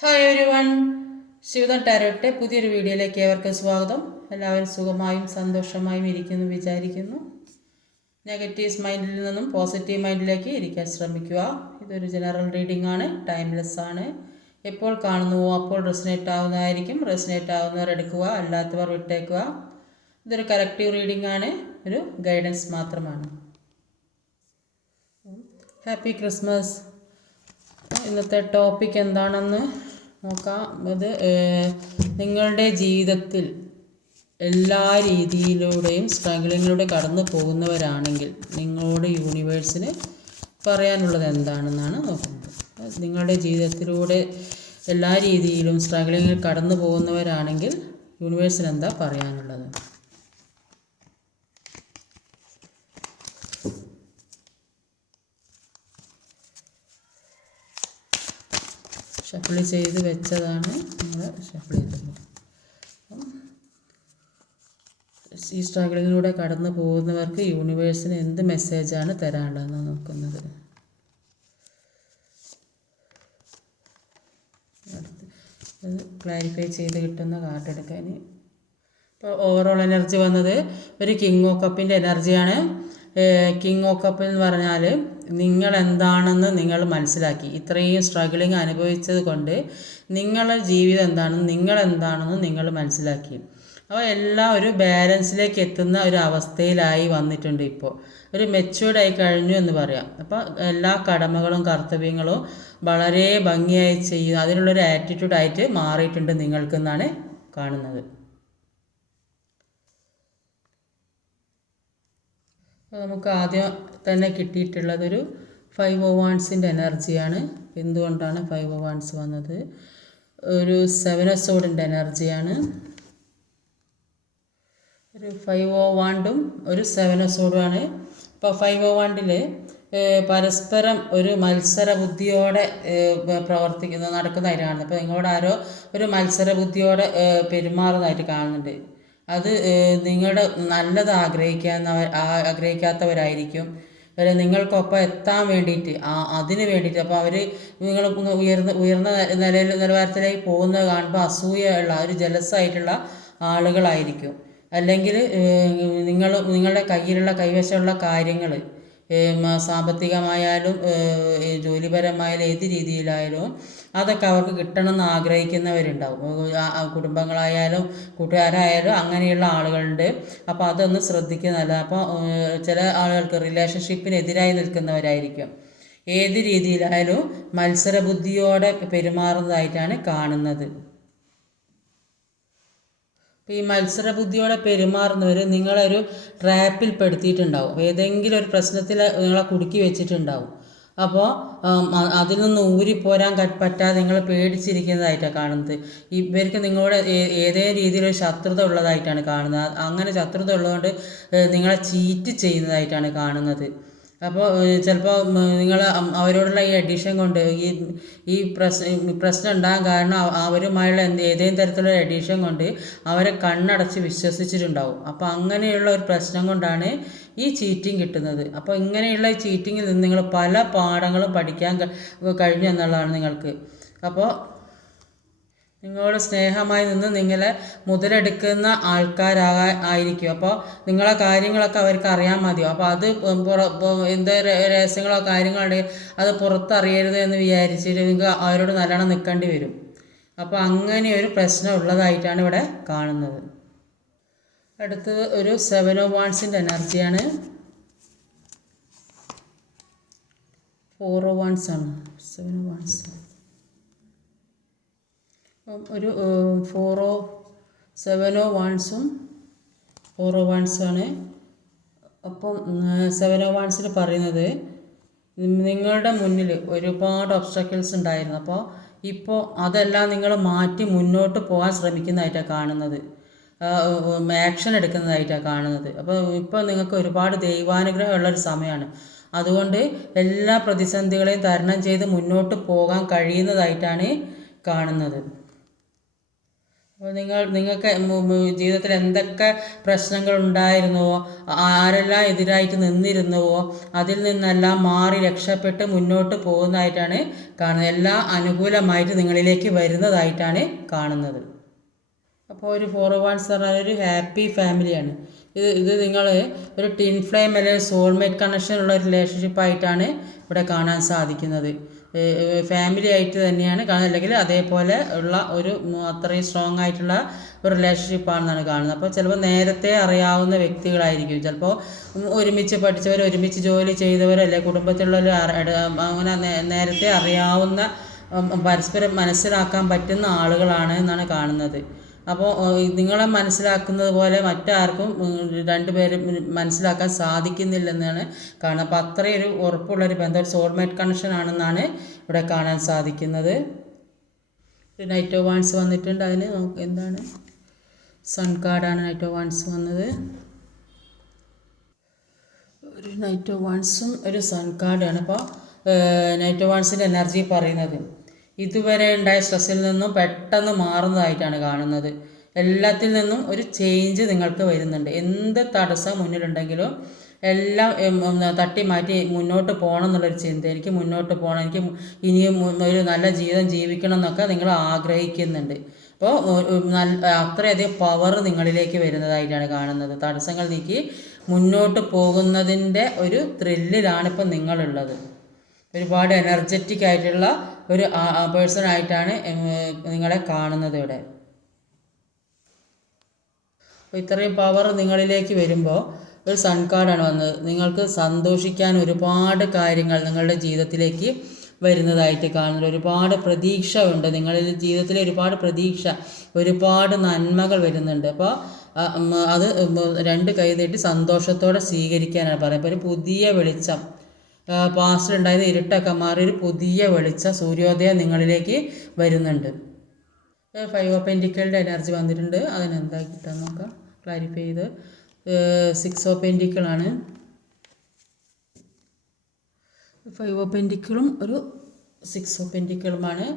Hi every one, Shivadan ടാരോട്ടെ പുതിയൊരു വീഡിയോയിലേക്ക് ഏവർക്കും സ്വാഗതം. എല്ലാവരും സുഖമായും സന്തോഷമായും ഇരിക്കുന്നു വിചാരിക്കുന്നു. നെഗറ്റീവ് മൈൻഡിൽ നിന്നും പോസിറ്റീവ് മൈൻഡിലേക്ക് ഇരിക്കാൻ ശ്രമിക്കുക. ഇതൊരു ജനറൽ റീഡിംഗ് ആണ്, ടൈംലെസ് ആണ്. എപ്പോൾ കാണുന്നുവോ അപ്പോൾ റെസിനേറ്റ് ആവുന്നതായിരിക്കും. റെസിനേറ്റ് ആവുന്നവർ എടുക്കുക, അല്ലാത്തവർ വിട്ടേക്കുക. ഇതൊരു കറക്റ്റീവ് റീഡിംഗ് ആണ്, ഒരു ഗൈഡൻസ് മാത്രമാണ്. Happy Christmas. ഇന്നത്തെ ടോപ്പിക് എന്താണെന്ന് നോക്കാം. അത് നിങ്ങളുടെ ജീവിതത്തിൽ എല്ലാ രീതിയിലൂടെയും സ്ട്രഗിളിങ്ങിലൂടെ കടന്നു പോകുന്നവരാണെങ്കിൽ നിങ്ങളുടെ യൂണിവേഴ്സിന് പറയാനുള്ളത് എന്താണെന്നാണ് നോക്കുന്നത്. നിങ്ങളുടെ ജീവിതത്തിലൂടെ എല്ലാ രീതിയിലും സ്ട്രഗിളിങ്ങിൽ കടന്നു പോകുന്നവരാണെങ്കിൽ യൂണിവേഴ്സിന് എന്താ പറയാനുള്ളത്? ഷഫിൾ ചെയ്ത് വെച്ചതാണ്, നമ്മൾ ഷഫിൾ ചെയ്തത്. ഈ സ്ട്രഗിളിങ്ങിലൂടെ കടന്നു പോകുന്നവർക്ക് യൂണിവേഴ്സിന് എന്ത് മെസ്സേജാണ് തരാനുള്ളതെന്ന് നോക്കുന്നത്. അത് ക്ലാരിഫൈ ചെയ്ത് കിട്ടുന്ന കാർഡ് എടുക്കാൻ. ഇപ്പോൾ ഓവറോൾ എനർജി വന്നത് ഒരു കിങ് ഓഫ് കപ്പിൻ്റെ എനർജിയാണ്. കിങ് ഓഫ് കപ്പ് എന്ന് പറഞ്ഞാൽ നിങ്ങൾ എന്താണെന്ന് നിങ്ങൾ മനസ്സിലാക്കി. ഇത്രയും സ്ട്രഗിളിങ് അനുഭവിച്ചത് കൊണ്ട് നിങ്ങളുടെ ജീവിതം എന്താണെന്ന് നിങ്ങൾ മനസ്സിലാക്കി. അപ്പോൾ എല്ലാം ഒരു ബാലൻസിലേക്ക് എത്തുന്ന ഒരു അവസ്ഥയിലായി വന്നിട്ടുണ്ട്. ഇപ്പോൾ ഒരു മെച്യൂർഡ് ആയി കഴിഞ്ഞു എന്ന് പറയാം. അപ്പോൾ എല്ലാ കടമകളും കർത്തവ്യങ്ങളും വളരെ ഭംഗിയായി ചെയ്യുക, അതിനുള്ളൊരു ആറ്റിറ്റ്യൂഡായിട്ട് മാറിയിട്ടുണ്ട് നിങ്ങൾക്കെന്നാണ് കാണുന്നത്. അപ്പോൾ നമുക്ക് ആദ്യം തന്നെ കിട്ടിയിട്ടുള്ളതൊരു 5 ഓഫ് വാൻഡ്സിൻ്റെ എനർജിയാണ്. എന്തുകൊണ്ടാണ് 5 ഓഫ് വാൻഡ്സ് വന്നത്? ഒരു 7 ഓഫ് സോഡിൻ്റെ എനർജിയാണ്. ഒരു 5 ഓഫ് വാൻഡും ഒരു 7 ഓഫ് സോഡുമാണ്. ഇപ്പോൾ 5 ഓഫ് വാൻഡിൽ പരസ്പരം ഒരു മത്സര ബുദ്ധിയോടെ നടക്കുന്നതായിട്ട് കാണുന്നത്. അപ്പോൾ നിങ്ങളോട് ആരോ ഒരു മത്സര ബുദ്ധിയോടെ പെരുമാറുന്നതായിട്ട് കാണുന്നുണ്ട്. അത് നിങ്ങളുടെ നല്ലത് ആഗ്രഹിക്കാത്തവരായിരിക്കും. നിങ്ങൾക്കൊപ്പം എത്താൻ വേണ്ടിയിട്ട് അതിന് വേണ്ടിയിട്ട് അപ്പോൾ അവർ നിങ്ങൾ ഉയർന്ന നിലവാരത്തിലേക്ക് പോകുന്നത് കാണുമ്പോൾ അസൂയുള്ള ഒരു ജലസായിട്ടുള്ള ആളുകളായിരിക്കും. അല്ലെങ്കിൽ നിങ്ങളുടെ കൈവശമുള്ള കാര്യങ്ങൾ സാമ്പത്തികമായാലും ജോലിപരമായാലും ഏത് രീതിയിലായാലും അതൊക്കെ അവർക്ക് കിട്ടണമെന്ന് ആഗ്രഹിക്കുന്നവരുണ്ടാവും. കുടുംബങ്ങളായാലും കൂട്ടുകാരായാലും അങ്ങനെയുള്ള ആളുകളുണ്ട്. അപ്പോൾ അതൊന്ന് ശ്രദ്ധിക്കുന്നതല്ല. അപ്പോൾ ചില ആളുകൾക്ക് റിലേഷൻഷിപ്പിനെതിരായി നിൽക്കുന്നവരായിരിക്കും. ഏത് രീതിയിലായാലും മത്സരബുദ്ധിയോടെ പെരുമാറുന്നതായിട്ടാണ് കാണുന്നത്. അപ്പോൾ ഈ മത്സരബുദ്ധിയോടെ പെരുമാറുന്നവർ നിങ്ങളൊരു ട്രാപ്പിൽ പെടുത്തിയിട്ടുണ്ടാവും. ഏതെങ്കിലും ഒരു പ്രശ്നത്തിൽ നിങ്ങളെ കുടുക്കി വെച്ചിട്ടുണ്ടാവും. അപ്പോൾ അതിൽ നിന്ന് ഊരിപ്പോരാൻ പറ്റാതെ നിങ്ങൾ പേടിച്ചിരിക്കുന്നതായിട്ടാണ് കാണുന്നത്. ഇവർക്ക് നിങ്ങളോട് ഏതെങ്കിലും രീതിയിലൊരു ശത്രുത ഉള്ളതായിട്ടാണ് കാണുന്നത്. അങ്ങനെ ശത്രുത ഉള്ളതുകൊണ്ട് നിങ്ങളെ ചീറ്റ് ചെയ്യുന്നതായിട്ടാണ് കാണുന്നത്. അപ്പോൾ ചിലപ്പോൾ നിങ്ങൾ അവരോടുള്ള ഈ അഡിഷൻ കൊണ്ട് ഈ പ്രശ്നം ഉണ്ടാകാൻ കാരണം അവരുമായുള്ള ഏതെങ്കിലും തരത്തിലുള്ള അഡിഷൻ കൊണ്ട് അവരെ കണ്ണടച്ച് വിശ്വസിച്ചിട്ടുണ്ടാവും. അപ്പോൾ അങ്ങനെയുള്ള ഒരു പ്രശ്നം കൊണ്ടാണ് ഈ ചീറ്റിംഗ് കിട്ടുന്നത്. അപ്പോൾ ഇങ്ങനെയുള്ള ഈ ചീറ്റിങ്ങിൽ നിന്ന് നിങ്ങൾ പല പാഠങ്ങളും പഠിക്കാൻ കഴിഞ്ഞു എന്നുള്ളതാണ് നിങ്ങൾക്ക്. അപ്പോൾ നിങ്ങളോട് സ്നേഹമായി നിന്ന് നിങ്ങളെ മുതലെടുക്കുന്ന ആയിരിക്കും. അപ്പോൾ നിങ്ങളെ കാര്യങ്ങളൊക്കെ അവർക്ക് അറിയാൻ മതിയോ. അപ്പോൾ അത് എന്ത് രഹസ്യങ്ങളോ കാര്യങ്ങളോ അത് പുറത്തറിയരുത് എന്ന് വിചാരിച്ചിട്ട് നിങ്ങൾക്ക് അവരോട് നല്ലോണം നിൽക്കേണ്ടി വരും. അപ്പോൾ അങ്ങനെ ഒരു പ്രശ്നം ഉള്ളതായിട്ടാണ് ഇവിടെ കാണുന്നത്. അടുത്തത് ഒരു 7 ഓഫ് വാൻഡ്സിൻ്റെ എനർജിയാണ്. 4 ഓഫ് വാൻഡ്സ് ആണ്. 7 ഓഫ് വാൻഡ്സ് ഒരു 7 ഓഫ് വാൻഡ്സും 4 ഓഫ് വാൻഡ്സാണ്. അപ്പം 7 ഓഫ് വാൻഡ്സിൽ പറയുന്നത് നിങ്ങളുടെ മുന്നിൽ ഒരുപാട് ഒബ്സ്റ്റക്കിൾസ് ഉണ്ടായിരുന്നു. അപ്പോൾ ഇപ്പോൾ അതെല്ലാം നിങ്ങൾ മാറ്റി മുന്നോട്ട് പോകാൻ ശ്രമിക്കുന്നതായിട്ടാണ് കാണുന്നത്. ആക്ഷൻ എടുക്കുന്നതായിട്ടാണ് കാണുന്നത്. അപ്പോൾ ഇപ്പോൾ നിങ്ങൾക്ക് ഒരുപാട് ദൈവാനുഗ്രഹമുള്ളൊരു സമയമാണ്. അതുകൊണ്ട് എല്ലാ പ്രതിസന്ധികളെയും തരണം ചെയ്ത് മുന്നോട്ട് പോകാൻ കഴിയുന്നതായിട്ടാണ് കാണുന്നത്. അപ്പോൾ നിങ്ങൾക്ക് ജീവിതത്തിൽ എന്തൊക്കെ പ്രശ്നങ്ങൾ ഉണ്ടായിരുന്നുവോ, ആരെല്ലാം എതിരായിട്ട് നിന്നിരുന്നുവോ, അതിൽ നിന്നെല്ലാം മാറി രക്ഷപ്പെട്ട് മുന്നോട്ട് പോകുന്നതായിട്ടാണ് കാണുന്നത്. എല്ലാം അനുകൂലമായിട്ട് നിങ്ങളിലേക്ക് വരുന്നതായിട്ടാണ് കാണുന്നത്. അപ്പോൾ ഒരു 4 പറഞ്ഞാൽ ഒരു ഹാപ്പി ഫാമിലിയാണ്. ഇത് നിങ്ങൾ ഒരു ടിൻ ഫ്ലെയിം അല്ലെങ്കിൽ സോൾമേറ്റ് കണക്ഷൻ ഉള്ള ഒരു റിലേഷൻഷിപ്പായിട്ടാണ് ഇവിടെ കാണാൻ സാധിക്കുന്നത്. ഫാമിലി ആയിട്ട് തന്നെയാണ് കാണുന്നത്, അല്ലെങ്കിൽ അതേപോലെ ഉള്ള ഒരു അത്രയും സ്ട്രോങ് ആയിട്ടുള്ള ഒരു റിലേഷൻഷിപ്പാണെന്നാണ് കാണുന്നത്. അപ്പോൾ ചിലപ്പോൾ നേരത്തെ അറിയാവുന്ന വ്യക്തികളായിരിക്കും, ചിലപ്പോൾ ഒരുമിച്ച് പഠിച്ചവർ, ഒരുമിച്ച് ജോലി ചെയ്തവരല്ലേ, കുടുംബത്തിലുള്ളവർ, അങ്ങനെ നേരത്തെ അറിയാവുന്ന, പരസ്പരം മനസ്സിലാക്കാൻ പറ്റുന്ന ആളുകളാണ് എന്നാണ് കാണുന്നത്. അപ്പോൾ നിങ്ങളെ മനസ്സിലാക്കുന്നത് പോലെ മറ്റാർക്കും രണ്ടുപേരും മനസ്സിലാക്കാൻ സാധിക്കുന്നില്ലെന്നാണ് കാണുന്നത്. അപ്പോൾ അത്രയും ഒരു ഉറപ്പുള്ളൊരു ബന്ധം, ഒരു സോൾമേറ്റ് കണക്ഷൻ ആണെന്നാണ് ഇവിടെ കാണാൻ സാധിക്കുന്നത്. നൈറ്റ് ഓഫ് വാൻസ് വന്നിട്ടുണ്ട്. അതിന് എന്താണ്, സൺ കാർഡാണ് നൈറ്റ് ഓഫ് വാൻസ് വന്നത്. ഒരു നൈറ്റ് ഓഫ് വാൻസും ഒരു സൺ കാർഡാണ്. അപ്പോൾ നൈറ്റ് ഓഫ് വാൻസിൻ്റെ എനർജി പറയുന്നത് ഇതുവരെ ഉണ്ടായ സ്ട്രെസ്സിൽ നിന്നും പെട്ടെന്ന് മാറുന്നതായിട്ടാണ് കാണുന്നത്. എല്ലാത്തിൽ നിന്നും ഒരു ചേഞ്ച് നിങ്ങൾക്ക് വരുന്നുണ്ട്. എന്ത് തടസ്സം മുന്നിലുണ്ടെങ്കിലും എല്ലാം തട്ടി മാറ്റി മുന്നോട്ട് പോകണം എന്നുള്ളൊരു ചിന്ത, എനിക്ക് മുന്നോട്ട് പോകണം, എനിക്ക് ഇനിയും ഒരു നല്ല ജീവിതം ജീവിക്കണം എന്നൊക്കെ നിങ്ങൾ ആഗ്രഹിക്കുന്നുണ്ട്. അപ്പോൾ അത്രയധികം പവർ നിങ്ങളിലേക്ക് വരുന്നതായിട്ടാണ് കാണുന്നത്. തടസ്സങ്ങൾ നീക്കി മുന്നോട്ട് പോകുന്നതിൻ്റെ ഒരു ത്രില്ലിലാണ് ഇപ്പം നിങ്ങളുള്ളത്. ഒരുപാട് എനർജറ്റിക് ആയിട്ടുള്ള ഒരു പേഴ്സണായിട്ടാണ് നിങ്ങളെ കാണുന്നത് ഇവിടെ. അപ്പോൾ ഇത്രയും പവർ നിങ്ങളിലേക്ക് വരുമ്പോൾ ഒരു സൺ കാർഡാണ് വന്നത്. നിങ്ങൾക്ക് സന്തോഷിക്കാൻ ഒരുപാട് കാര്യങ്ങൾ നിങ്ങളുടെ ജീവിതത്തിലേക്ക് വരുന്നതായിട്ട് കാണുന്നത്. ഒരുപാട് പ്രതീക്ഷ ഉണ്ട് നിങ്ങളിൽ, ജീവിതത്തിൽ ഒരുപാട് പ്രതീക്ഷ, ഒരുപാട് നന്മകൾ വരുന്നുണ്ട്. അപ്പോൾ അത് 2 കൈ നീട്ടി സന്തോഷത്തോടെ സ്വീകരിക്കാനാണ് പറയുന്നത്. അപ്പോൾ ഒരു പുതിയ വെളിച്ചം, പാസ്റ്റിലുണ്ടായിരുന്ന ഇരുട്ടൊക്കെ മാറി ഒരു പുതിയ വെളിച്ചം, സൂര്യോദയം നിങ്ങളിലേക്ക് വരുന്നുണ്ട്. 5 ഓഫ് പെൻറ്റിക്കിളിൻ്റെ എനർജി വന്നിട്ടുണ്ട്. അതിനെന്താ കിട്ടാൻ നോക്കാം, ക്ലാരിഫൈ ചെയ്ത്. 6 ഓഫ് പെൻറ്റിക്കിളാണ്. 5 ഓഫ് പെൻറ്റിക്കിളും ഒരു 6 ഓഫ് പെൻറ്റിക്കിളുമാണ്.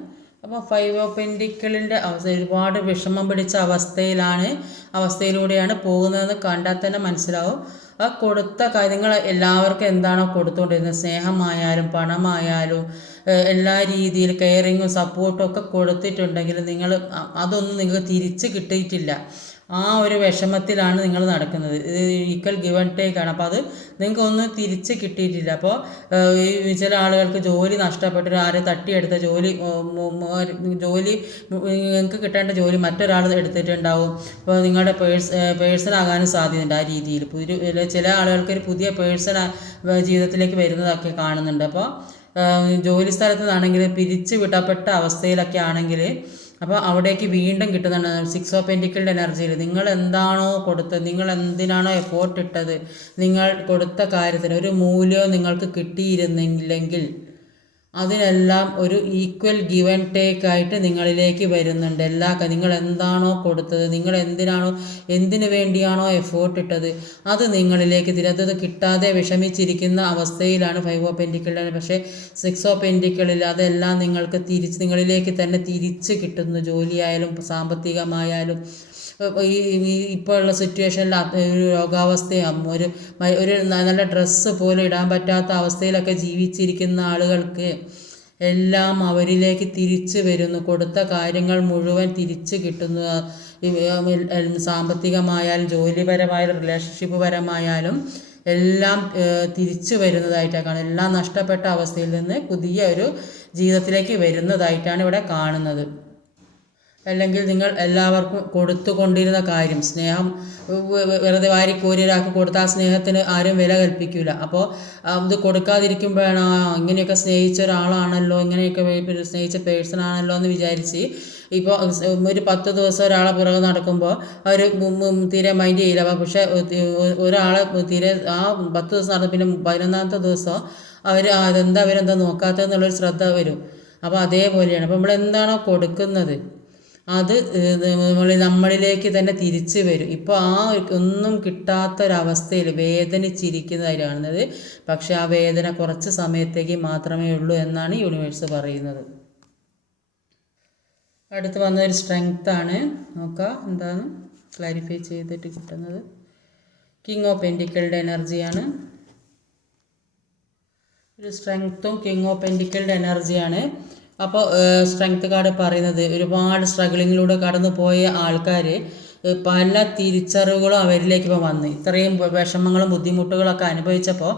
അപ്പോൾ 5 ഓഫ് പെൻറ്റിക്കിളിൻ്റെ അവസ്ഥ ഒരുപാട് വിഷമം പിടിച്ച അവസ്ഥയിലൂടെയാണ് പോകുന്നതെന്ന് കണ്ടാൽ തന്നെ മനസ്സിലാവും. ആ കൊടുത്ത കാര്യങ്ങൾ എല്ലാവർക്കും എന്താണോ കൊടുത്തുകൊണ്ടിരുന്നത്, സ്നേഹമായാലും പണമായാലും എല്ലാ രീതിയിൽ കെയറിങ്ങും സപ്പോർട്ടും ഒക്കെ കൊടുത്തിട്ടുണ്ടെങ്കിൽ അതൊന്നും നിങ്ങൾക്ക് തിരിച്ച് കിട്ടിയിട്ടില്ല. ആ ഒരു വിഷമത്തിലാണ് നിങ്ങൾ നടക്കുന്നത്. ഇത് ഈക്വൽ ഗിവ് ആൻഡ് ടേക്ക് ആണ്. അപ്പോൾ അത് നിങ്ങൾക്കൊന്നും തിരിച്ച് കിട്ടിയിട്ടില്ല. അപ്പോൾ ഈ ചില ആളുകൾക്ക് ജോലി നഷ്ടപ്പെട്ട് ആരെ തട്ടിയെടുത്ത ജോലി നിങ്ങൾക്ക് കിട്ടേണ്ട ജോലി മറ്റൊരാൾ എടുത്തിട്ടുണ്ടാവും. അപ്പോൾ നിങ്ങളുടെ പേഴ്സണാകാനും സാധ്യതയുണ്ട്. ആ രീതിയിൽ ചില ആളുകൾക്ക് ഒരു പുതിയ പേഴ്സൺ ജീവിതത്തിലേക്ക് വരുന്നതൊക്കെ കാണുന്നുണ്ട്. അപ്പോൾ ജോലി സ്ഥലത്ത് നിന്നാണെങ്കിൽ പിരിച്ചു വിടപ്പെട്ട അവസ്ഥയിലൊക്കെ ആണെങ്കിൽ അപ്പോൾ അവിടേക്ക് വീണ്ടും കിട്ടുന്നുണ്ട് 6 ഓഫ് പെൻറ്റിക്കിളിൻ്റെ എനർജിയിൽ. നിങ്ങൾ എന്താണോ കൊടുത്തത്, നിങ്ങൾ എന്തിനാണോ എഫോർട്ട് ഇട്ടത്, നിങ്ങൾ കൊടുത്ത കാര്യത്തിന് ഒരു മൂല്യവും നിങ്ങൾക്ക് കിട്ടിയിരുന്നില്ലെങ്കിൽ അതിനെല്ലാം ഒരു ഈക്വൽ ഗിവ് ആൻഡ് ടേക്ക് ആയിട്ട് നിങ്ങളിലേക്ക് വരുന്നുണ്ട്. നിങ്ങൾ എന്താണോ കൊടുത്തത്, നിങ്ങൾ എന്തിനു വേണ്ടിയാണോ എഫോർട്ട് ഇട്ടത്, അത് നിങ്ങളിലേക്ക് അത് കിട്ടാതെ വിഷമിച്ചിരിക്കുന്ന അവസ്ഥയിലാണ് 5 ഓഫ് പെൻറ്റിക്കിളിൽ. പക്ഷേ 6 ഓഫ് പെൻറ്റിക്കിളിൽ അതെല്ലാം നിങ്ങൾക്ക് നിങ്ങളിലേക്ക് തന്നെ തിരിച്ച് കിട്ടുന്നു. ജോലിയായാലും സാമ്പത്തികമായാലും ഇപ്പോൾ ഉള്ള സിറ്റുവേഷനിൽ ഒരു രോഗാവസ്ഥയും ഒരു നല്ല ഡ്രസ്സ് പോലും ഇടാൻ പറ്റാത്ത അവസ്ഥയിലൊക്കെ ജീവിച്ചിരിക്കുന്ന ആളുകൾക്ക് എല്ലാം അവരിലേക്ക് തിരിച്ചു വരുന്നു. കൊടുത്ത കാര്യങ്ങൾ മുഴുവൻ തിരിച്ചു കിട്ടുന്നു. സാമ്പത്തികമായാലും ജോലിപരമായാലും റിലേഷൻഷിപ്പ് പരമായാലും എല്ലാം തിരിച്ചു വരുന്നതായിട്ടാണ് കാണുന്നത്. എല്ലാം നഷ്ടപ്പെട്ട അവസ്ഥയിൽ നിന്ന് പുതിയ ഒരു ജീവിതത്തിലേക്ക് വരുന്നതായിട്ടാണ് ഇവിടെ കാണുന്നത്. അല്ലെങ്കിൽ നിങ്ങൾ എല്ലാവർക്കും കൊടുത്തുകൊണ്ടിരുന്ന കാര്യം, സ്നേഹം വെറുതെ വാരിക്കോരി ഒരാൾക്ക് കൊടുത്ത ആ സ്നേഹത്തിന് ആരും വില കൽപ്പിക്കില്ല. അപ്പോൾ ഇത് കൊടുക്കാതിരിക്കുമ്പോഴാണ് ഇങ്ങനെയൊക്കെ സ്നേഹിച്ച ഒരാളാണല്ലോ, ഇങ്ങനെയൊക്കെ സ്നേഹിച്ച പേഴ്സൺ ആണല്ലോ എന്ന് വിചാരിച്ച് ഇപ്പോൾ ഒരു 10 ദിവസം ഒരാളെ പുറകെ നടക്കുമ്പോൾ അവർ തീരെ മൈൻഡ് ചെയ്യില്ല. പക്ഷേ ഒരാളെ തീരെ ആ 10 ദിവസം നടന്നു, പിന്നെ 11ാമത്തെ ദിവസം അവരെന്താ നോക്കാത്തതെന്നുള്ളൊരു ശ്രദ്ധ വരും. അപ്പോൾ അതേപോലെയാണ്. അപ്പോൾ നമ്മളെന്താണോ കൊടുക്കുന്നത് അത് നമ്മളിലേക്ക് തന്നെ തിരിച്ചു വരും. ഇപ്പോൾ ഒന്നും കിട്ടാത്തൊരവസ്ഥയിൽ വേദനിച്ചിരിക്കുന്നതായി കാണുന്നത്. പക്ഷെ ആ വേദന കുറച്ച് സമയത്തേക്ക് മാത്രമേ ഉള്ളൂ എന്നാണ് യൂണിവേഴ്സ് പറയുന്നത്. അടുത്ത് വന്നൊരു സ്ട്രെങ്ത്താണ്. നോക്കാം എന്താണ് ക്ലാരിഫൈ ചെയ്തിട്ട് കിട്ടുന്നത്. കിങ് ഓഫ് പെൻറ്റിക്കിളുടെ എനർജിയാണ്. ഒരു സ്ട്രെങ്ത്തും കിങ് ഓഫ് പെൻറ്റിക്കിളുടെ എനർജിയാണ്. അപ്പോൾ സ്ട്രെങ്ത് കാർഡ് പറയുന്നത് ഒരുപാട് സ്ട്രഗിളിങ്ങിലൂടെ കടന്നു പോയ ആൾക്കാർ പല തിരിച്ചറിവുകളും അവരിലേക്ക് ഇപ്പോൾ വന്ന് ഇത്രയും വിഷമങ്ങളും ബുദ്ധിമുട്ടുകളൊക്കെ അനുഭവിച്ചപ്പോൾ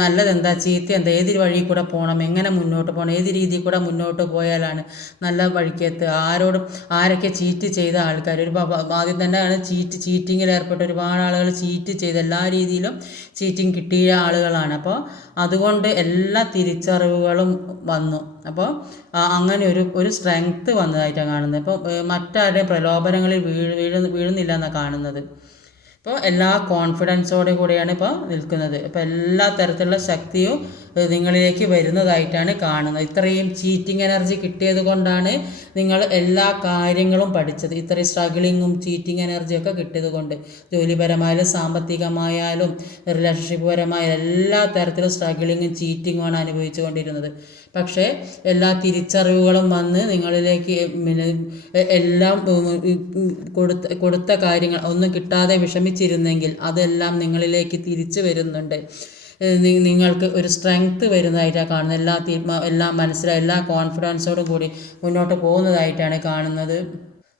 നല്ലതെന്താ ചീത്ത ഏത് വഴി കൂടെ പോകണം, എങ്ങനെ മുന്നോട്ട് പോകണം, ഏത് രീതിയിൽ കൂടെ മുന്നോട്ട് പോയാലാണ് നല്ല വഴിക്കെത്തുക, ആരൊക്കെ ചീറ്റ് ചെയ്ത ആൾക്കാർ ആദ്യം തന്നെയാണ് ചീറ്റിങ്ങിൽ ഏർപ്പെട്ട ഒരുപാട് ആളുകൾ ചീറ്റ് ചെയ്ത് എല്ലാ രീതിയിലും ചീറ്റിങ് കിട്ടിയ ആളുകളാണ്. അപ്പോൾ അതുകൊണ്ട് എല്ലാ തിരിച്ചറിവുകളും വന്നു. അപ്പോൾ അങ്ങനെ ഒരു സ്ട്രെങ്ത്ത് വന്നതായിട്ടാണ് കാണുന്നത്. അപ്പോൾ മറ്റാരുടെയും പ്രലോഭനങ്ങളിൽ വീഴുന്നില്ല എന്നാണ് കാണുന്നത്. ഇപ്പോൾ എല്ലാ കോൺഫിഡൻസോടെ കൂടിയാണ് ഇപ്പോൾ നിൽക്കുന്നത്. ഇപ്പോൾ എല്ലാ തരത്തിലുള്ള ശക്തിയും നിങ്ങളിലേക്ക് വരുന്നതായിട്ടാണ് കാണുന്നത്. ഇത്രയും ചീറ്റിംഗ് എനർജി കിട്ടിയത് കൊണ്ടാണ് നിങ്ങൾ എല്ലാ കാര്യങ്ങളും പഠിച്ചത്. ഇത്രയും സ്ട്രഗിളിങ്ങും ചീറ്റിംഗ് എനർജിയൊക്കെ കിട്ടിയത് കൊണ്ട് ജോലിപരമായാലും സാമ്പത്തികമായാലും റിലേഷൻഷിപ്പ് പരമായാലും എല്ലാ തരത്തിലും സ്ട്രഗിളിങ്ങും ചീറ്റിങ്ങുമാണ് അനുഭവിച്ചു കൊണ്ടിരുന്നത്. പക്ഷേ എല്ലാ തിരിച്ചറിവുകളും വന്ന് നിങ്ങളിലേക്ക് എല്ലാം കൊടുത്ത കാര്യങ്ങൾ ഒന്നും കിട്ടാതെ വിഷമിച്ചിരുന്നെങ്കിൽ അതെല്ലാം നിങ്ങളിലേക്ക് തിരിച്ചു വരുന്നുണ്ട്. നിങ്ങൾക്ക് ഒരു സ്ട്രെങ്ത്ത് വരുന്നതായിട്ടാണ് കാണുന്നത്. എല്ലാം മനസ്സിലായി എല്ലാ കോൺഫിഡൻസോടും കൂടി മുന്നോട്ട് പോകുന്നതായിട്ടാണ് കാണുന്നത്.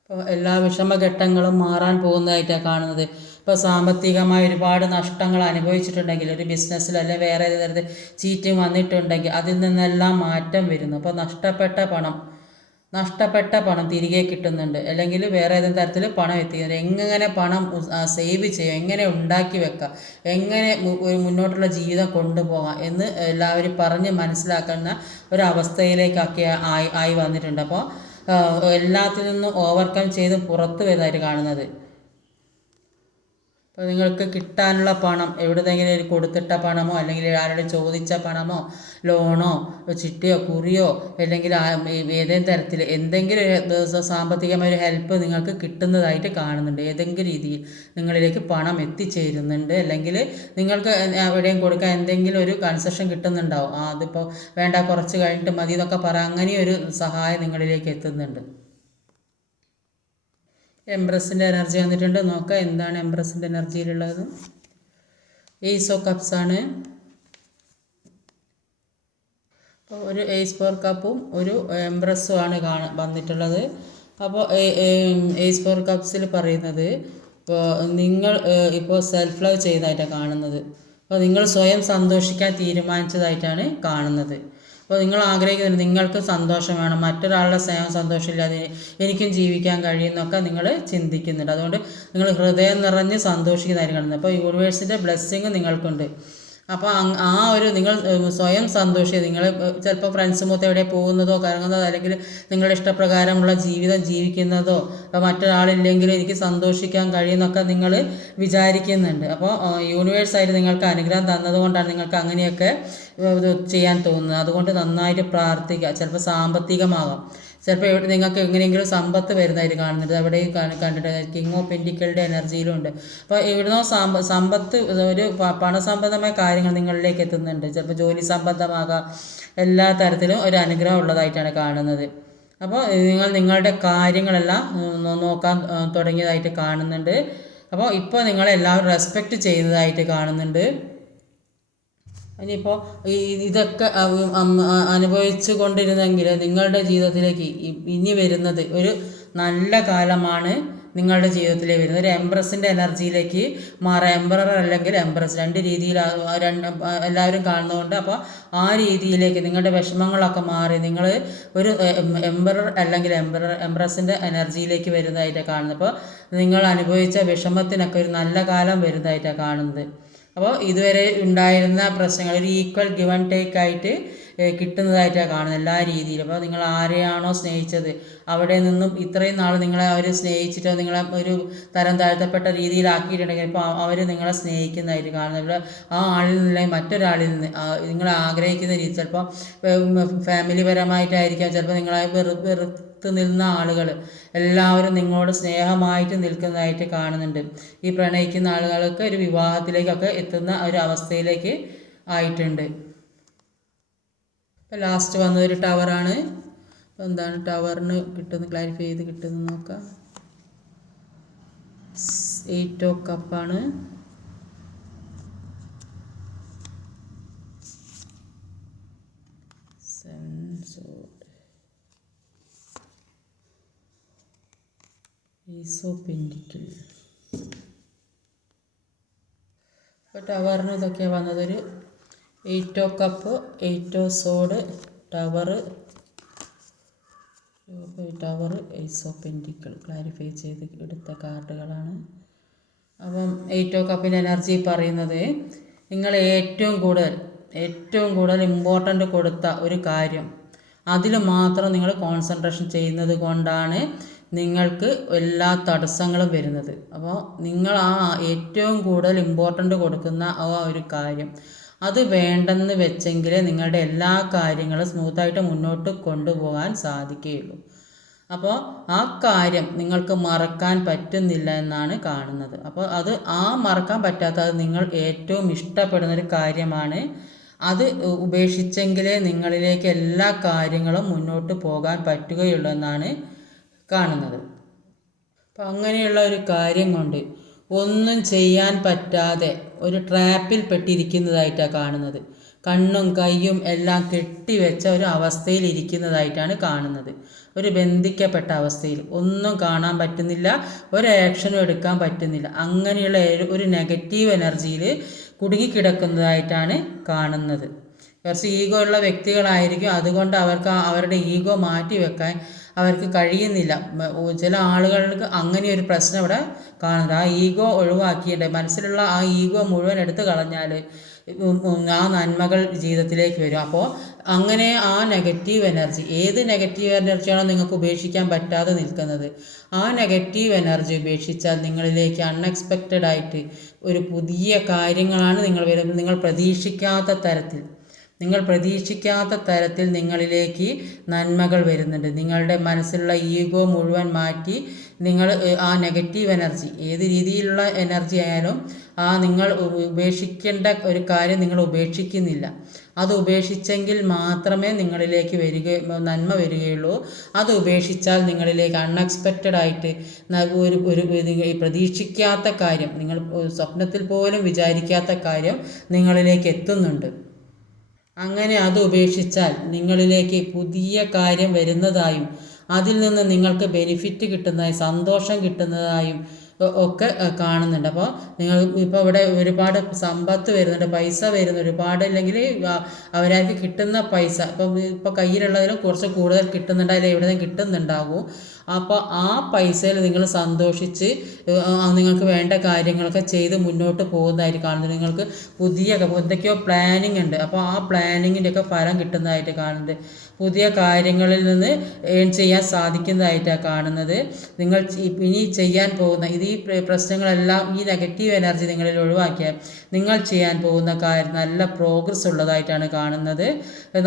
ഇപ്പോൾ എല്ലാ വിഷമഘട്ടങ്ങളും മാറാൻ പോകുന്നതായിട്ടാണ് കാണുന്നത്. ഇപ്പോൾ സാമ്പത്തികമായി ഒരുപാട് നഷ്ടങ്ങൾ അനുഭവിച്ചിട്ടുണ്ടെങ്കിൽ ഒരു ബിസിനസ്സിൽ അല്ലെങ്കിൽ വേറെ ഏത് തരത്തിൽ ചീറ്റിംഗ് വന്നിട്ടുണ്ടെങ്കിൽ അതിൽ നിന്നെല്ലാം മാറ്റം വരുന്നു. അപ്പോൾ നഷ്ടപ്പെട്ട പണം തിരികെ കിട്ടുന്നുണ്ട്. അല്ലെങ്കിൽ വേറെ ഏതെങ്കിലും തരത്തിൽ പണം എത്തിക്കുന്നുണ്ട്. എങ്ങനെ പണം സേവ് ചെയ്യാം, എങ്ങനെ ഉണ്ടാക്കി വെക്കാം, എങ്ങനെ ഒരു മുന്നോട്ടുള്ള ജീവിതം കൊണ്ടുപോകാം എന്ന് എല്ലാവരും പറഞ്ഞ് മനസ്സിലാക്കുന്ന ഒരവസ്ഥയിലേക്കൊക്കെ ആയി വന്നിട്ടുണ്ട്. അപ്പോൾ എല്ലാത്തിൽ നിന്നും ഓവർകം ചെയ്ത് പുറത്ത് വരുന്നതായിട്ട് കാണുന്നത്. അപ്പോൾ നിങ്ങൾക്ക് കിട്ടാനുള്ള പണം എവിടുന്നെങ്കിലും കൊടുത്തിട്ട പണമോ അല്ലെങ്കിൽ ആരോടും ചോദിച്ച പണമോ ലോണോ ചിട്ടിയോ കുറിയോ അല്ലെങ്കിൽ ഏതെങ്കിലും തരത്തിൽ എന്തെങ്കിലും സാമ്പത്തികമായ ഒരു ഹെൽപ്പ് നിങ്ങൾക്ക് കിട്ടുന്നതായിട്ട് കാണുന്നുണ്ട്. ഏതെങ്കിലും രീതിയിൽ നിങ്ങളിലേക്ക് പണം എത്തിച്ചേരുന്നുണ്ട്. അല്ലെങ്കിൽ നിങ്ങൾക്ക് എവിടെയും കൊടുക്കാൻ എന്തെങ്കിലും ഒരു കൺസെഷൻ കിട്ടുന്നുണ്ടാവും. അതിപ്പോൾ വേണ്ട കുറച്ച് കഴിഞ്ഞിട്ട് മതി എന്നൊക്കെ പറയാം. അങ്ങനെയൊരു സഹായം നിങ്ങളിലേക്ക് എത്തുന്നുണ്ട്. എംപ്രസിൻ്റെ എനർജി വന്നിട്ടുണ്ട്. നോക്കാം എന്താണ് എംപ്രസിൻ്റെ എനർജിയിലുള്ളത്. ഏസ് ഓഫ് കപ്സ് ആണ്. അപ്പോൾ ഒരു ഏസ് 4 കപ്പും ഒരു എംപ്രസ്സും ആണ് വന്നിട്ടുള്ളത്. അപ്പോൾ ഏസ് 4 കപ്സിൽ പറയുന്നത് ഇപ്പോൾ നിങ്ങൾ ഇപ്പോൾ സെൽഫ് ലവ് ചെയ്തതായിട്ടാണ് കാണുന്നത്. അപ്പോൾ നിങ്ങൾ സ്വയം സന്തോഷിക്കാൻ തീരുമാനിച്ചതായിട്ടാണ് കാണുന്നത്. അപ്പോൾ നിങ്ങൾ ആഗ്രഹിക്കുന്നുണ്ട് നിങ്ങൾക്ക് സന്തോഷം വേണം, മറ്റൊരാളുടെ സ്നേഹം സന്തോഷമില്ലാതെ എനിക്കും ജീവിക്കാൻ കഴിയുമെന്നൊക്കെ നിങ്ങൾ ചിന്തിക്കുന്നുണ്ട്. അതുകൊണ്ട് നിങ്ങൾ ഹൃദയം നിറഞ്ഞ് സന്തോഷിക്കുന്നതായിരിക്കും കാണുന്നത്. അപ്പോൾ യൂണിവേഴ്സിൻ്റെ ബ്ലെസ്സിങ് നിങ്ങൾക്കുണ്ട്. അപ്പോൾ നിങ്ങൾ സ്വയം സന്തോഷിക്കുക. നിങ്ങൾ ചിലപ്പോൾ ഫ്രണ്ട്സുമൊത്ത് എവിടെ പോകുന്നതോ കറങ്ങുന്നതോ അല്ലെങ്കിൽ നിങ്ങളുടെ ഇഷ്ടപ്രകാരമുള്ള ജീവിതം ജീവിക്കുന്നതോ മറ്റൊരാളില്ലെങ്കിൽ എനിക്ക് സന്തോഷിക്കാൻ കഴിയുമെന്നൊക്കെ നിങ്ങൾ വിചാരിക്കുന്നുണ്ട്. അപ്പോൾ യൂണിവേഴ്സായിട്ട് നിങ്ങൾക്ക് അനുഗ്രഹം തന്നതുകൊണ്ടാണ് നിങ്ങൾക്ക് അങ്ങനെയൊക്കെ ചെയ്യാൻ തോന്നുന്നത്. അതുകൊണ്ട് നന്നായിട്ട് പ്രാർത്ഥിക്കുക. ചിലപ്പോൾ സാമ്പത്തികമാകാം, ചിലപ്പോൾ നിങ്ങൾക്ക് എങ്ങനെയെങ്കിലും സമ്പത്ത് വരുന്നതായിട്ട് കാണുന്നുണ്ട്. അവിടെ കണ്ടിട്ട് കിങ് ഓഫ് പെൻറ്റിക്കിളുടെ എനർജിയിലുണ്ട്. അപ്പോൾ എവിടുന്നോ സമ്പത്ത് ഒരു പണസംബന്ധമായ കാര്യങ്ങൾ നിങ്ങളിലേക്ക് എത്തുന്നുണ്ട്. ചിലപ്പോൾ ജോലി സംബന്ധമാകാം. എല്ലാ തരത്തിലും ഒരു അനുഗ്രഹം ഉള്ളതായിട്ടാണ് കാണുന്നത്. അപ്പോൾ നിങ്ങളുടെ കാര്യങ്ങളെല്ലാം നോക്കാൻ തുടങ്ങിയതായിട്ട് കാണുന്നുണ്ട്. അപ്പോൾ ഇപ്പോൾ നിങ്ങളെല്ലാവരും റെസ്പെക്റ്റ് ചെയ്യുന്നതായിട്ട് കാണുന്നുണ്ട്. ഇനിയിപ്പോൾ ഇതൊക്കെ അനുഭവിച്ചു കൊണ്ടിരുന്നെങ്കിൽ നിങ്ങളുടെ ജീവിതത്തിലേക്ക് ഇനി വരുന്നത് ഒരു നല്ല കാലമാണ്. നിങ്ങളുടെ ജീവിതത്തിലേക്ക് വരുന്നത് ഒരു എംപ്രസിൻ്റെ എനർജിയിലേക്ക് മാറാം. എംപറർ അല്ലെങ്കിൽ എംപ്രസ് രണ്ട് രീതിയിൽ എല്ലാവരും കാണുന്നതുകൊണ്ട് അപ്പോൾ ആ രീതിയിലേക്ക് നിങ്ങളുടെ വിഷമങ്ങളൊക്കെ മാറി നിങ്ങൾ ഒരു എംപറർ അല്ലെങ്കിൽ എംപ്രസിൻ്റെ എനർജിയിലേക്ക് വരുന്നതായിട്ടാണ് കാണുന്നത്. അപ്പോൾ നിങ്ങൾ അനുഭവിച്ച വിഷമത്തിനൊക്കെ ഒരു നല്ല കാലം വരുന്നതായിട്ടാണ് കാണുന്നത്. അപ്പോൾ ഇതുവരെ ഉണ്ടായിരുന്ന പ്രശ്നങ്ങൾ ഒരു ഈക്വൽ ഗിവ് ആൻഡ് ടേക്ക് ആയിട്ട് കിട്ടുന്നതായിട്ടാണ് കാണുന്നത് എല്ലാ രീതിയിലും. അപ്പോൾ നിങ്ങൾ ആരെയാണോ സ്നേഹിച്ചത് അവിടെ നിന്നും ഇത്രയും നാൾ നിങ്ങളെ അവർ സ്നേഹിച്ചിട്ടോ നിങ്ങളെ ഒരു തരം താഴ്ത്തപ്പെട്ട രീതിയിലാക്കിയിട്ടുണ്ടെങ്കിൽ ഇപ്പോൾ അവർ നിങ്ങളെ സ്നേഹിക്കുന്നതായിട്ട് കാണുന്നത്. ഇവിടെ ആ ആളിൽ നിന്നുള്ള മറ്റൊരാളിൽ നിന്ന് നിങ്ങൾ ആഗ്രഹിക്കുന്ന രീതി ചിലപ്പോൾ ഫാമിലി പരമായിട്ടായിരിക്കാം, ചിലപ്പോൾ നിങ്ങളെ വെറുത്ത് നിന്ന ആളുകൾ എല്ലാവരും നിങ്ങളോട് സ്നേഹമായിട്ട് നിൽക്കുന്നതായിട്ട് കാണുന്നുണ്ട്. ഈ പ്രണയിക്കുന്ന ആളുകൾക്ക് ഒരു വിവാഹത്തിലേക്കൊക്കെ എത്തുന്ന ഒരു ആയിട്ടുണ്ട്. ഇപ്പോൾ ലാസ്റ്റ് വന്നതൊരു ടവറാണ്. എന്താണ് ടവറിന് കിട്ടുന്നത്, ക്ലാരിഫൈ ചെയ്ത് കിട്ടുന്നത് നോക്കാം. 8 ഓഫ് കപ്പാണ്. Ace of pentacle. ഇപ്പോൾ ടവറിന് ഇതൊക്കെയാണ് വന്നത്. ഒരു 8 of cup, 8 of sword, tower, ace of pentacle clarify ചെയ്ത് എടുത്ത കാർഡുകളാണ്. അപ്പം 8 ഓഫ് കപ്പിൻ്റെ എനർജി പറയുന്നത്, നിങ്ങൾ ഏറ്റവും കൂടുതൽ ഇമ്പോർട്ടൻ്റ് കൊടുത്ത ഒരു കാര്യം അതിൽ മാത്രം നിങ്ങൾ കോൺസെൻട്രേഷൻ ചെയ്യുന്നത് കൊണ്ടാണ് നിങ്ങൾക്ക് എല്ലാ തടസ്സങ്ങളും വരുന്നത്. അപ്പോൾ നിങ്ങൾ ആ ഏറ്റവും കൂടുതൽ ഇമ്പോർട്ടൻ്റ് കൊടുക്കുന്ന ആ ഒരു കാര്യം അത് വേണ്ടെന്ന് വെച്ചെങ്കിലേ നിങ്ങളുടെ എല്ലാ കാര്യങ്ങളും സ്മൂത്തായിട്ട് മുന്നോട്ട് കൊണ്ടുപോകാൻ സാധിക്കുകയുള്ളൂ. അപ്പോൾ ആ കാര്യം നിങ്ങൾക്ക് മറക്കാൻ പറ്റുന്നില്ല എന്നാണ് കാണുന്നത്. അപ്പോൾ അത് മറക്കാൻ പറ്റാത്തത് നിങ്ങൾ ഏറ്റവും ഇഷ്ടപ്പെടുന്നൊരു കാര്യമാണ്. അത് ഉപേക്ഷിച്ചെങ്കിലേ നിങ്ങളിലേക്ക് എല്ലാ കാര്യങ്ങളും മുന്നോട്ട് പോകാൻ പറ്റുകയുള്ളൂ എന്നാണ് കാണുന്നത്. അപ്പം അങ്ങനെയുള്ള ഒരു കാര്യം കൊണ്ട് ഒന്നും ചെയ്യാൻ പറ്റാതെ ഒരു ട്രാപ്പിൽ പെട്ടിരിക്കുന്നതായിട്ടാണ് കാണുന്നത്. കണ്ണും കൈയും എല്ലാം കെട്ടിവെച്ച ഒരു അവസ്ഥയിൽ ഇരിക്കുന്നതായിട്ടാണ് കാണുന്നത്. ഒരു ബന്ധിക്കപ്പെട്ട അവസ്ഥയിൽ ഒന്നും കാണാൻ പറ്റുന്നില്ല, ഒരു ആക്ഷനും എടുക്കാൻ പറ്റുന്നില്ല. അങ്ങനെയുള്ള ഒരു നെഗറ്റീവ് എനർജിയിൽ കുടുങ്ങിക്കിടക്കുന്നതായിട്ടാണ് കാണുന്നത്. കുറച്ച് ഈഗോ ഉള്ള വ്യക്തികളായിരിക്കും. അതുകൊണ്ട് അവരുടെ ഈഗോ മാറ്റി വെക്കാൻ അവർക്ക് കഴിയുന്നില്ല. ചില ആളുകൾക്ക് അങ്ങനെ ഒരു പ്രശ്നം ഇവിടെ കാണുന്നത്. ആ ഈഗോ ഒഴിവാക്കിയിട്ട് മനസ്സിലുള്ള ആ ഈഗോ മുഴുവൻ എടുത്തു കളഞ്ഞാൽ ആ നന്മകൾ ജീവിതത്തിലേക്ക് വരും. അപ്പോൾ അങ്ങനെ ആ നെഗറ്റീവ് എനർജി, ഏത് നെഗറ്റീവ് എനർജിയാണോ നിങ്ങൾക്ക് ഉപേക്ഷിക്കാൻ പറ്റാതെ നിൽക്കുന്നത്, ആ നെഗറ്റീവ് എനർജി ഉപേക്ഷിച്ചാൽ നിങ്ങളിലേക്ക് അൺഎക്സ്പെക്റ്റഡ് ആയിട്ട് ഒരു പുതിയ കാര്യങ്ങളാണ് നിങ്ങൾ പ്രതീക്ഷിക്കാത്ത തരത്തിൽ നിങ്ങളിലേക്ക് നന്മകൾ വരുന്നുണ്ട്. നിങ്ങളുടെ മനസ്സിലുള്ള ഈഗോ മുഴുവൻ മാറ്റി നിങ്ങൾ ആ നെഗറ്റീവ് എനർജി, ഏത് രീതിയിലുള്ള എനർജി ആയാലും നിങ്ങൾ ഉപേക്ഷിക്കേണ്ട ഒരു കാര്യം നിങ്ങൾ ഉപേക്ഷിക്കുന്നില്ല. അത് ഉപേക്ഷിച്ചെങ്കിൽ മാത്രമേ നിങ്ങളിലേക്ക് നന്മ വരികയുള്ളൂ. അത് ഉപേക്ഷിച്ചാൽ നിങ്ങളിലേക്ക് അൺഎക്സ്പെക്റ്റഡ് ആയിട്ട് ഒരു പ്രതീക്ഷിക്കാത്ത കാര്യം, നിങ്ങൾ സ്വപ്നത്തിൽ പോലും വിചാരിക്കാത്ത കാര്യം നിങ്ങളിലേക്ക് എത്തുന്നുണ്ട്. അങ്ങനെ അത് ഉപേക്ഷിച്ചാൽ നിങ്ങളിലേക്ക് പുതിയ കാര്യം വരുന്നതായും അതിൽ നിന്ന് നിങ്ങൾക്ക് ബെനിഫിറ്റ് കിട്ടുന്നതായും സന്തോഷം കിട്ടുന്നതായും ഒക്കെ കാണുന്നുണ്ട്. അപ്പോൾ നിങ്ങൾ ഇപ്പോൾ ഇവിടെ ഒരുപാട് സമ്പത്ത് വരുന്നുണ്ട്, പൈസ വരുന്നു ഒരുപാട്, അല്ലെങ്കിൽ അവരാർക്ക് കിട്ടുന്ന പൈസ ഇപ്പോൾ കയ്യിലുള്ളതിലും കുറച്ച് കൂടുതൽ കിട്ടുന്നുണ്ട്, അല്ലെങ്കിൽ എവിടെ നിന്ന് കിട്ടുന്നുണ്ടാകും. അപ്പോൾ ആ പൈസയിൽ നിങ്ങൾ സന്തോഷിച്ച് നിങ്ങൾക്ക് വേണ്ട കാര്യങ്ങളൊക്കെ ചെയ്ത് മുന്നോട്ട് പോകുന്നതായിട്ട് കാണുന്നുണ്ട്. നിങ്ങൾക്ക് പുതിയ എന്തൊക്കെയോ പ്ലാനിങ് ഉണ്ട്. അപ്പോൾ ആ പ്ലാനിങ്ങിൻ്റെയൊക്കെ ഫലം കിട്ടുന്നതായിട്ട് കാണുന്നുണ്ട്. പുതിയ കാര്യങ്ങളിൽ നിന്ന് ഏൺ ചെയ്യാൻ സാധിക്കുന്നതായിട്ടാണ് കാണുന്നത്. നിങ്ങൾ ഇനി ചെയ്യാൻ പോകുന്ന ഈ പ്രശ്നങ്ങളെല്ലാം, ഈ നെഗറ്റീവ് എനർജി നിങ്ങളിൽ ഒഴിവാക്കിയാൽ നിങ്ങൾ ചെയ്യാൻ പോകുന്ന കാര്യം നല്ല പ്രോഗ്രസ് ഉള്ളതായിട്ടാണ് കാണുന്നത്.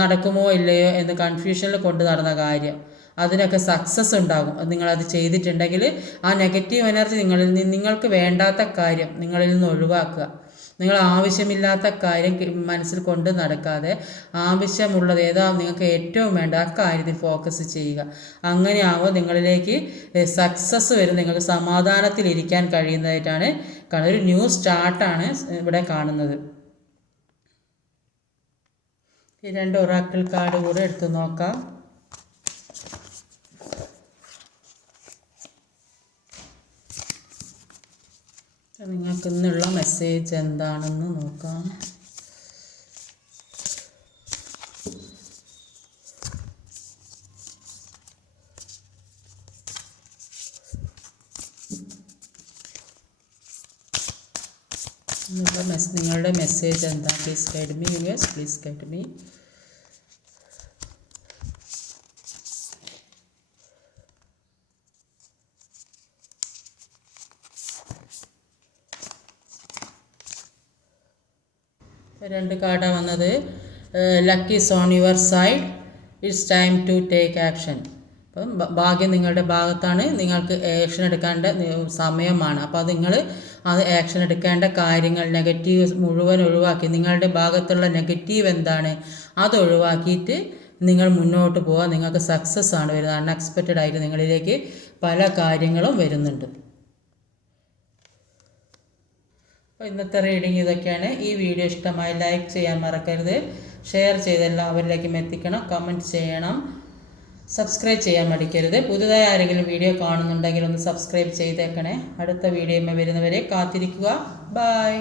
നടക്കുമോ ഇല്ലയോ എന്ന് കൺഫ്യൂഷനിൽ കൊണ്ട് നടന്ന കാര്യം അതിനൊക്കെ സക്സസ് ഉണ്ടാകും. നിങ്ങളത് ചെയ്തിട്ടുണ്ടെങ്കിൽ ആ നെഗറ്റീവ് എനർജി നിങ്ങൾക്ക് വേണ്ടാത്ത കാര്യം നിങ്ങളിൽ നിന്ന് ഒഴിവാക്കുക. നിങ്ങൾ ആവശ്യമില്ലാത്ത കാര്യം മനസ്സിൽ കൊണ്ട് നടക്കാതെ ആവശ്യമുള്ളത് ഏതാ നിങ്ങൾക്ക് ഏറ്റവും വേണ്ട ആ കാര്യത്തിൽ ഫോക്കസ് ചെയ്യുക. അങ്ങനെയാവുമ്പോൾ നിങ്ങളിലേക്ക് സക്സസ് വരും. നിങ്ങൾക്ക് സമാധാനത്തിലിരിക്കാൻ കഴിയുന്നതായിട്ടാണ് ഒരു ന്യൂ സ്റ്റാർട്ടാണ് ഇവിടെ കാണുന്നത്. ഈ 2 ഒറാക്കിൾ കാർഡ് കൂടെ എടുത്ത് നോക്കാം. നിങ്ങൾക്ക് ഇന്നുള്ള മെസ്സേജ് എന്താണെന്ന് നോക്കാം. നിങ്ങളുടെ മെസ്സേജ് എന്താ? Please guide me universe, please guide me. രണ്ട് കാർഡാണ് വന്നത്. Luck is on your side, it's time to take action. അപ്പം ഭാഗ്യം നിങ്ങളുടെ ഭാഗത്താണ്, നിങ്ങൾക്ക് ആക്ഷൻ എടുക്കേണ്ട സമയമാണ്. അപ്പോൾ നിങ്ങൾ ആക്ഷൻ എടുക്കേണ്ട കാര്യങ്ങൾ നെഗറ്റീവ് മുഴുവൻ ഒഴിവാക്കി, നിങ്ങളുടെ ഭാഗത്തുള്ള നെഗറ്റീവ് എന്താണ് അത് ഒഴിവാക്കിയിട്ട് നിങ്ങൾ മുന്നോട്ട് പോകാൻ നിങ്ങൾക്ക് സക്സസ് ആണ് വരുന്നത്. അൺഎക്സ്പെക്റ്റഡ് ആയിട്ട് നിങ്ങളിലേക്ക് പല കാര്യങ്ങളും വരുന്നുണ്ട്. അപ്പോൾ ഇന്നത്തെ റീഡിങ് ഇതൊക്കെയാണ്. ഈ വീഡിയോ ഇഷ്ടമായി ലൈക്ക് ചെയ്യാൻ മറക്കരുത്. ഷെയർ ചെയ്ത് എല്ലാവരിലേക്കും എത്തിക്കണം. കമൻറ്റ് ചെയ്യണം. സബ്സ്ക്രൈബ് ചെയ്യാൻ മടിക്കരുത്. പുതുതായി ആരെങ്കിലും വീഡിയോ കാണുന്നുണ്ടെങ്കിൽ ഒന്ന് സബ്സ്ക്രൈബ് ചെയ്തേക്കണേ. അടുത്ത വീഡിയോയിൽ വരുന്നവരെ കാത്തിരിക്കുക. ബൈ.